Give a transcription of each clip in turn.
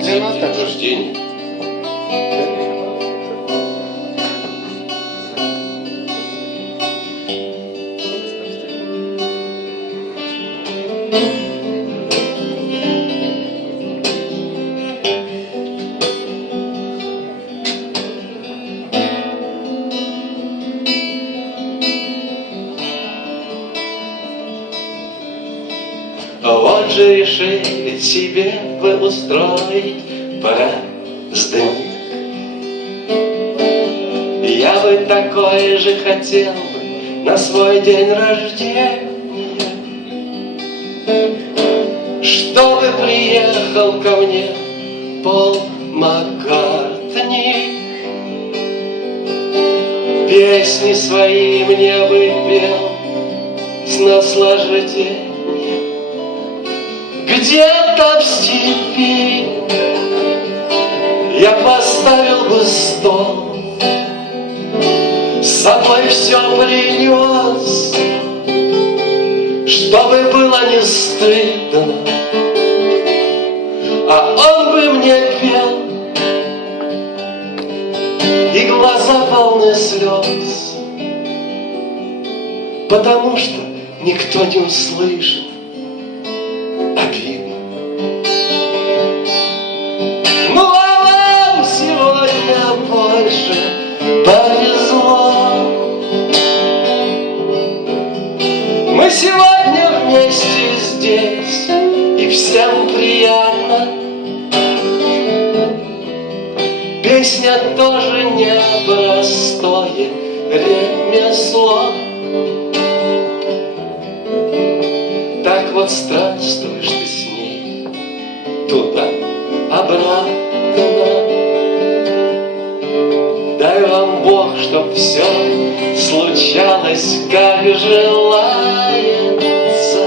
день рождения. Вот же решили себе вы устроить праздник. Я бы такой же хотел бы на свой день рождения, чтобы приехал ко мне Пол Маккартни, песни свои мне бы пел с наслаждением. Где-то в степи я поставил бы стол, с собой все принес, чтобы было не стыдно, а он бы мне пел, и глаза полны слез, потому что никто не услышит. Обидно. Ну а вам сегодня больше повезло. Мы сегодня вместе здесь, и всем приятно. Песня тоже непростое ремесло. Так вот странствуешь ты с ней туда-обратно. Дай вам Бог, чтоб все случалось, как желается.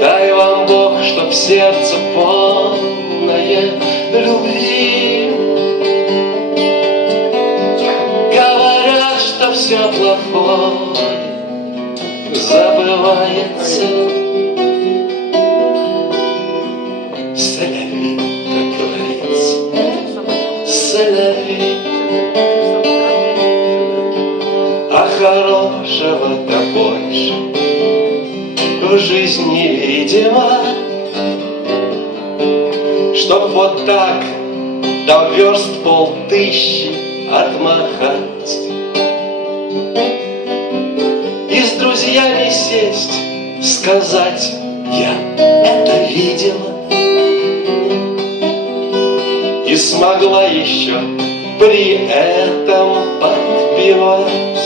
Дай вам Бог, чтоб сердце полное любви. Говорят, что все плохое забывается. Сэляви, как говорится, сэляви. А хорошего-то больше в жизни видимо, чтоб вот так до верст 5000 отмахать и с друзьями сесть, сказать: я это видела, и смогла еще при этом подпевать.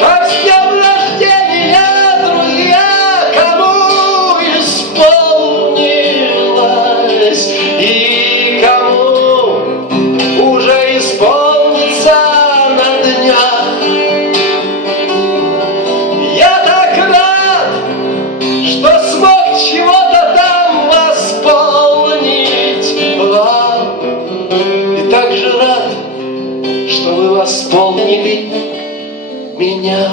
Так с днем рождения, друзья, кому исполнилось и кому уже исполнится на днях. Я так рад, что смог чего-то там восполнить вам, и так же рад, что вы восполнили меня.